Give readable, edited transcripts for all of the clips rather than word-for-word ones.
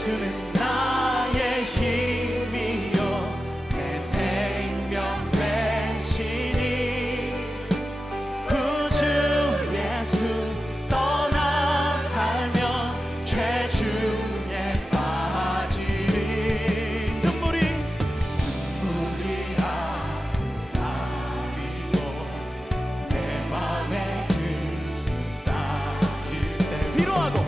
예수는 나의 힘이요 내 생명 되시니 구주 예수 떠나 살면 죄 중에 빠지리. 눈물이 아리고 내 맘에 근심 쌓일 때 위로하고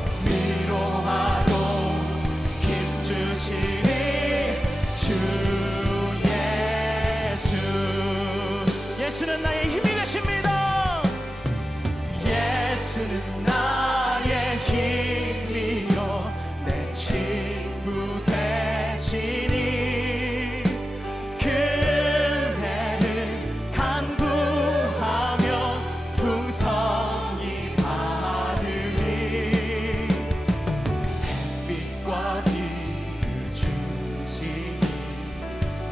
힘주시니 주 예수. 예수는 나의 힘이 되십니다. 예수는 나의 힘이요 내 친구 되시니 그네를 간구하며 풍성히 받으리. 햇빛과 비를 주시니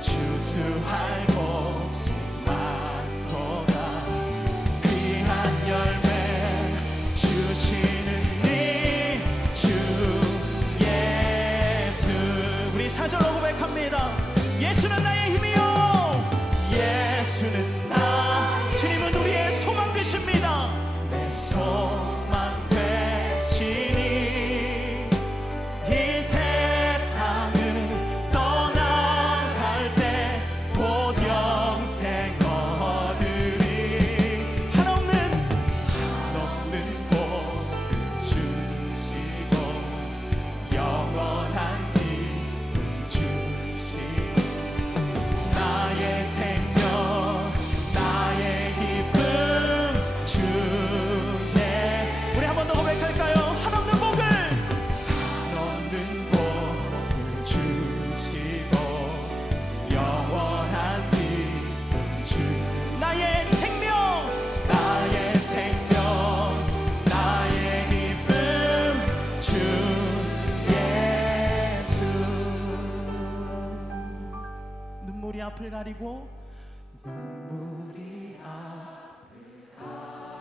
추수할 곳이 많도다. 귀한 열매 주시는 이 주 예수. 우리 사절로 고백합니다. 예수는 나의 힘이요 예수는 나. 주님은 우리의 소망 되십니다. 내 소망 되시니 이 세상을 떠나갈 때 곧 영생 얻으리. 한없는 복을 주시고 영원한 기쁨 주시고 나의 생명 나의 기쁨 주의. 우리 한 번 더 고백할까요? 한없는 복을 주시고 영원한 기쁨 주. 나의 생명 나의 기쁨 주 예수. 눈물이 앞을 가리고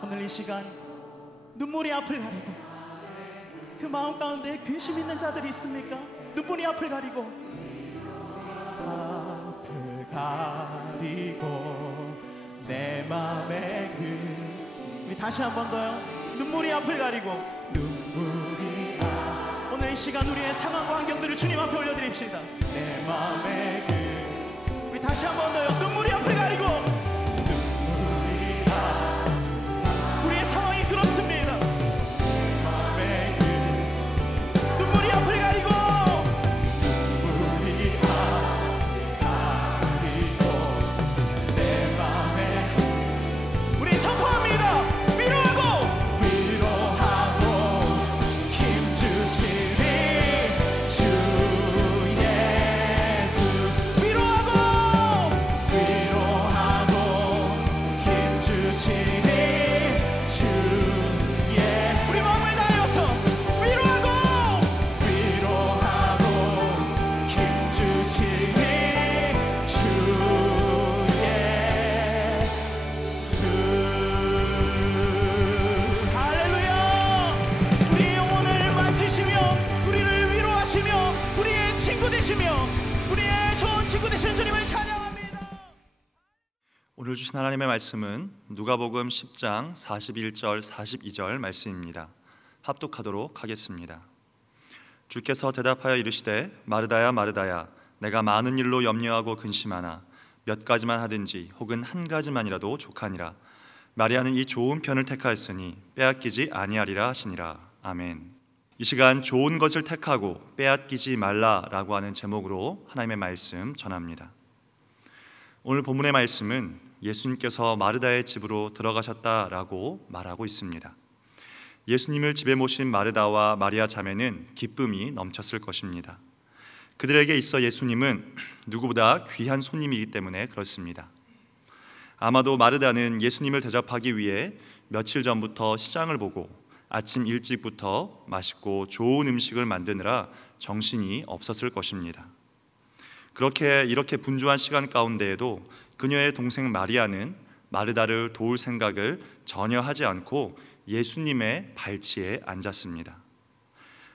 오늘 이 시간 눈물이 앞을 가리고 그 마음 가운데 근심 있는 자들이 있습니까? 눈물이 앞을 가리고 내 맘에 근심. 우리 다시 한 번 더요. 눈물이 앞을 가리고 오늘 이 시간 우리의 상황과 환경들을 주님 앞에 올려드립시다. 내 맘에 근심. 우리 다시 한 번 더요. 눈물이 앞을 가리고 우리의 상황이 그렇습니다. 눈물이 앞을 가리고 내 맘에 우리 선포합니다. 위로하고 힘주시니 주 예수. 위로하고 힘주시니 주 예. 우리 마음을 다하여서 위로하고 힘주시니 주 예수. 할렐루야. 우리의 영혼을 만지시며 우리를 위로하시며 우리의 친구 되시며 우리의 좋은 친구 되시는 주님을 찬양합니다. 오늘 주신 하나님의 말씀은 누가복음 10장 41절 42절 말씀입니다. 합독하도록 하겠습니다. 주께서 대답하여 이르시되 마르다야 마르다야 내가 많은 일로 염려하고 근심하나 몇 가지만 하든지 혹은 한 가지만이라도 족하니라. 마리아는 이 좋은 편을 택하였으니 빼앗기지 아니하리라 하시니라. 아멘. 이 시간 좋은 것을 택하고 빼앗기지 말라라고 하는 제목으로 하나님의 말씀 전합니다. 오늘 본문의 말씀은 예수님께서 마르다의 집으로 들어가셨다라고 말하고 있습니다. 예수님을 집에 모신 마르다와 마리아 자매는 기쁨이 넘쳤을 것입니다. 그들에게 있어 예수님은 누구보다 귀한 손님이기 때문에 그렇습니다. 아마도 마르다는 예수님을 대접하기 위해 며칠 전부터 시장을 보고 아침 일찍부터 맛있고 좋은 음식을 만드느라 정신이 없었을 것입니다. 이렇게 분주한 시간 가운데에도 그녀의 동생 마리아는 마르다를 도울 생각을 전혀 하지 않고 예수님의 발치에 앉았습니다.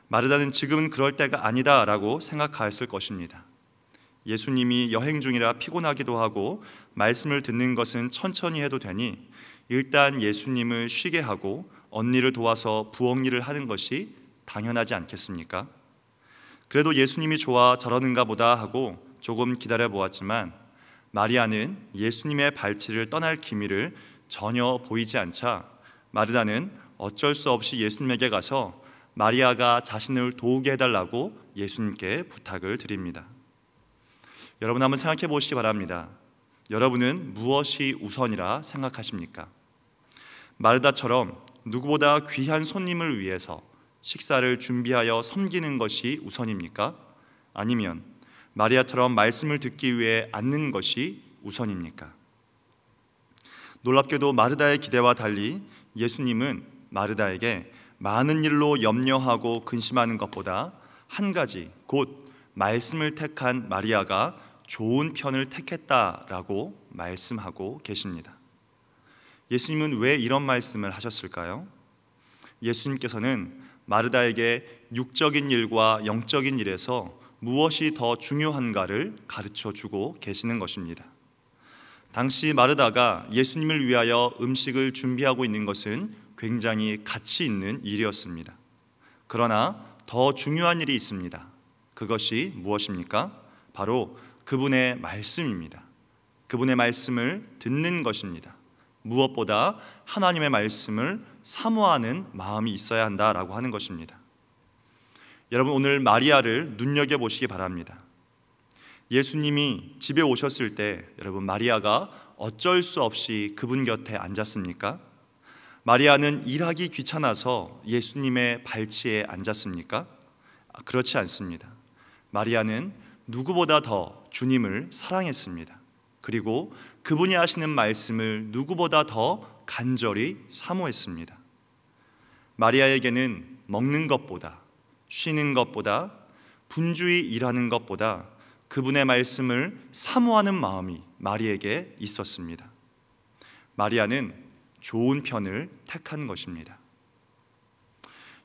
마르다는 지금은 그럴 때가 아니다라고 생각하였을 것입니다. 예수님이 여행 중이라 피곤하기도 하고 말씀을 듣는 것은 천천히 해도 되니 일단 예수님을 쉬게 하고 언니를 도와서 부엌 일을 하는 것이 당연하지 않겠습니까? 그래도 예수님이 좋아 저러는가 보다 하고 조금 기다려 보았지만 마리아는 예수님의 발치를 떠날 기미를 전혀 보이지 않자 마르다는 어쩔 수 없이 예수님에게 가서 마리아가 자신을 도우게 해달라고 예수님께 부탁을 드립니다. 여러분 한번 생각해 보시기 바랍니다. 여러분은 무엇이 우선이라 생각하십니까? 마르다처럼 누구보다 귀한 손님을 위해서 식사를 준비하여 섬기는 것이 우선입니까? 아니면 마리아처럼 말씀을 듣기 위해 앉는 것이 우선입니까? 놀랍게도 마르다의 기대와 달리 예수님은 마르다에게 많은 일로 염려하고 근심하는 것보다 한 가지, 곧 말씀을 택한 마리아가 좋은 편을 택했다라고 말씀하고 계십니다. 예수님은 왜 이런 말씀을 하셨을까요? 예수님께서는 마르다에게 육적인 일과 영적인 일에서 무엇이 더 중요한가를 가르쳐 주고 계시는 것입니다. 당시 마르다가 예수님을 위하여 음식을 준비하고 있는 것은 굉장히 가치 있는 일이었습니다. 그러나 더 중요한 일이 있습니다. 그것이 무엇입니까? 바로 그분의 말씀입니다. 그분의 말씀을 듣는 것입니다. 무엇보다 하나님의 말씀을 사모하는 마음이 있어야 한다라고 하는 것입니다. 여러분 오늘 마리아를 눈여겨보시기 바랍니다. 예수님이 집에 오셨을 때 여러분 마리아가 어쩔 수 없이 그분 곁에 앉았습니까? 마리아는 일하기 귀찮아서 예수님의 발치에 앉았습니까? 그렇지 않습니다. 마리아는 누구보다 더 주님을 사랑했습니다. 그리고 그분이 하시는 말씀을 누구보다 더 간절히 사모했습니다. 마리아에게는 먹는 것보다, 쉬는 것보다, 분주히 일하는 것보다 그분의 말씀을 사모하는 마음이 마리아에게 있었습니다. 마리아는 좋은 편을 택한 것입니다.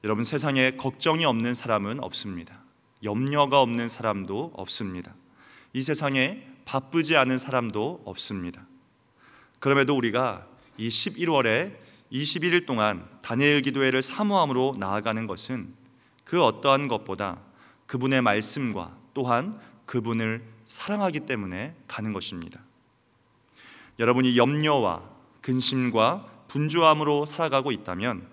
여러분 세상에 걱정이 없는 사람은 없습니다. 염려가 없는 사람도 없습니다. 이 세상에 바쁘지 않은 사람도 없습니다. 그럼에도 우리가 이 11월에 21일 동안 다니엘 기도회를 사모함으로 나아가는 것은 그 어떠한 것보다 그분의 말씀과 또한 그분을 사랑하기 때문에 가는 것입니다. 여러분이 염려와 근심과 분주함으로 살아가고 있다면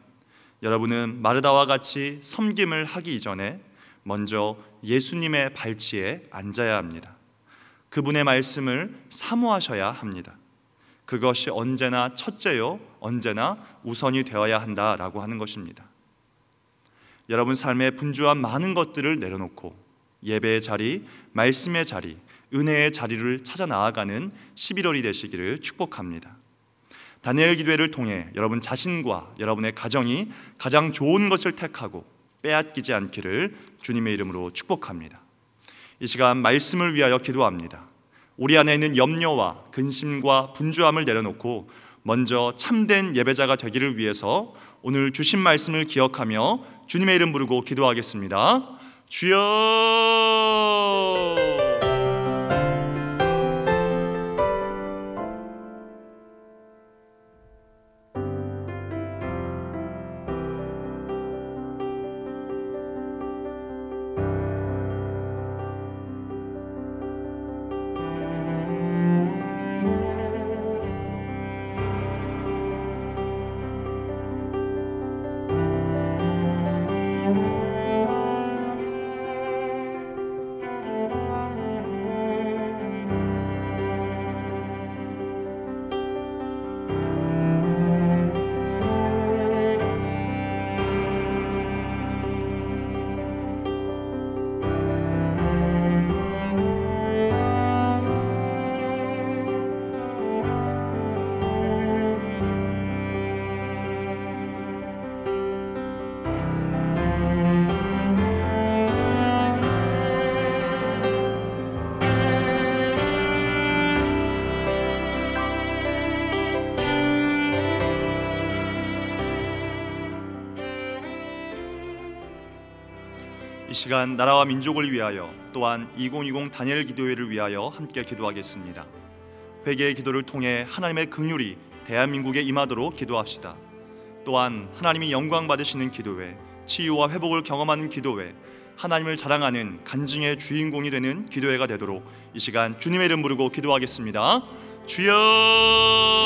여러분은 마르다와 같이 섬김을 하기 이전에 먼저 예수님의 발치에 앉아야 합니다. 그분의 말씀을 사모하셔야 합니다. 그것이 언제나 첫째요, 언제나 우선이 되어야 한다라고 하는 것입니다. 여러분 삶의 분주한 많은 것들을 내려놓고 예배의 자리, 말씀의 자리, 은혜의 자리를 찾아 나아가는 11월이 되시기를 축복합니다. 다니엘 기도회를 통해 여러분 자신과 여러분의 가정이 가장 좋은 것을 택하고 빼앗기지 않기를 주님의 이름으로 축복합니다. 이 시간 말씀을 위하여 기도합니다. 우리 안에 있는 염려와 근심과 분주함을 내려놓고 먼저 참된 예배자가 되기를 위해서 오늘 주신 말씀을 기억하며 주님의 이름 부르고 기도하겠습니다. 주여! 이 시간 나라와 민족을 위하여 또한 2020 다니엘 기도회를 위하여 함께 기도하겠습니다. 회개의 기도를 통해 하나님의 긍휼이 대한민국에 임하도록 기도합시다. 또한 하나님이 영광 받으시는 기도회, 치유와 회복을 경험하는 기도회, 하나님을 자랑하는 간증의 주인공이 되는 기도회가 되도록 이 시간 주님의 이름 부르고 기도하겠습니다. 주여!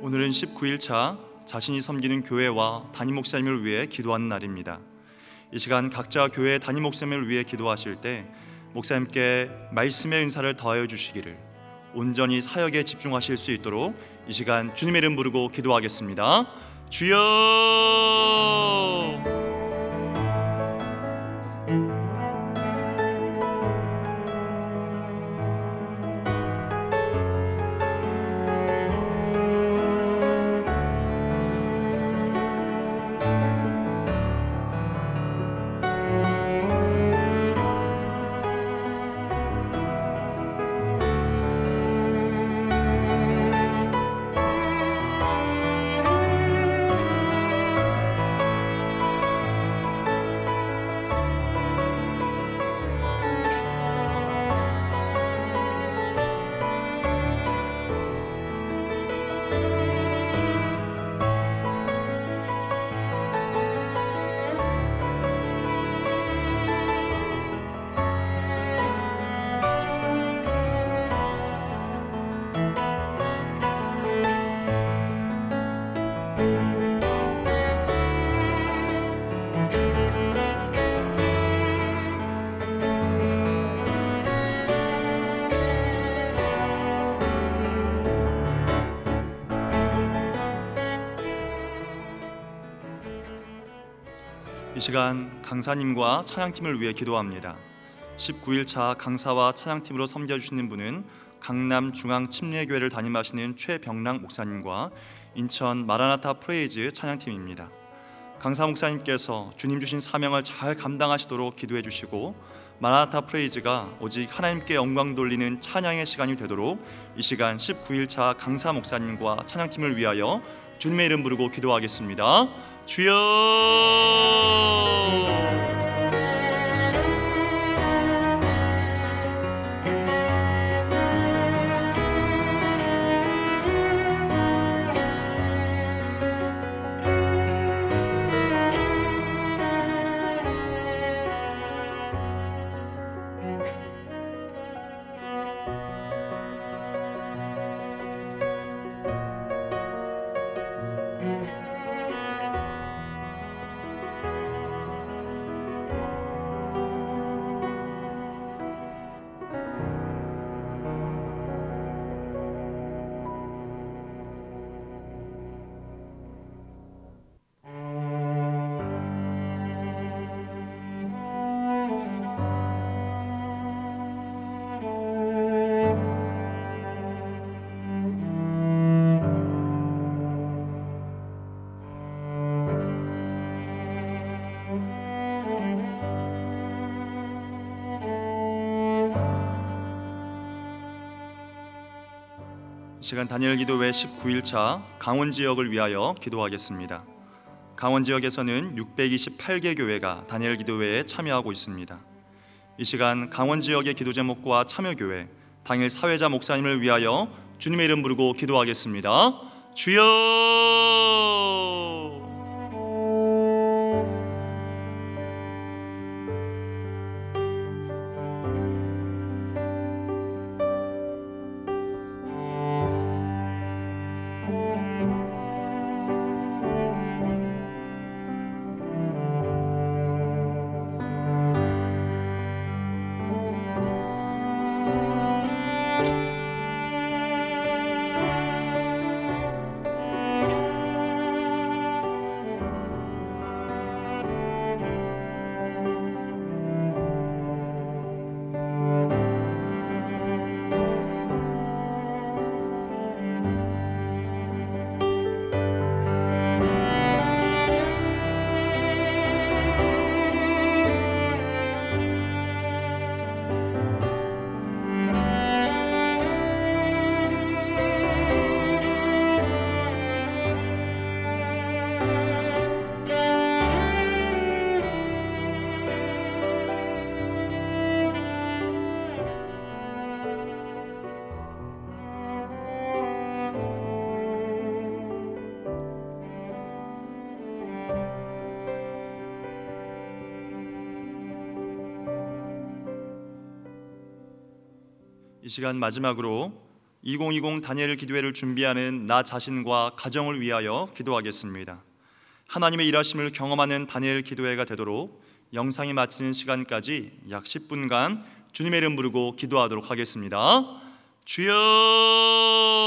오늘은 19일차 자신이 섬기는 교회와 담임 목사님을 위해 기도하는 날입니다. 이 시간 각자 교회 담임 목사님을 위해 기도하실 때 목사님께 말씀의 은사를 더하여 주시기를, 온전히 사역에 집중하실 수 있도록 이 시간 주님의 이름 부르고 기도하겠습니다. 주여! 이 시간 강사님과 찬양팀을 위해 기도합니다. 19일차 강사와 찬양팀으로 섬겨주시는 분은 강남 중앙침례교회를 담임하시는 최병랑 목사님과 인천 마라나타 프레이즈 찬양팀입니다. 강사 목사님께서 주님 주신 사명을 잘 감당하시도록 기도해 주시고 마라나타 프레이즈가 오직 하나님께 영광 돌리는 찬양의 시간이 되도록 이 시간 19일차 강사 목사님과 찬양팀을 위하여 주님의 이름 부르고 기도하겠습니다. 주여! 시간 다니엘 기도회 19일차 강원 지역을 위하여 기도하겠습니다. 강원 지역에서는 628개 교회가 다니엘 기도회에 참여하고 있습니다. 이 시간 강원 지역의 기도 제목과 참여교회 당일 사회자 목사님을 위하여 주님의 이름 부르고 기도하겠습니다. 주여! 이 시간 마지막으로 2020 다니엘 기도회를 준비하는 나 자신과 가정을 위하여 기도하겠습니다. 하나님의 일하심을 경험하는 다니엘 기도회가 되도록 영상이 마치는 시간까지 약 10분간 주님의 이름 부르고 기도하도록 하겠습니다. 주여!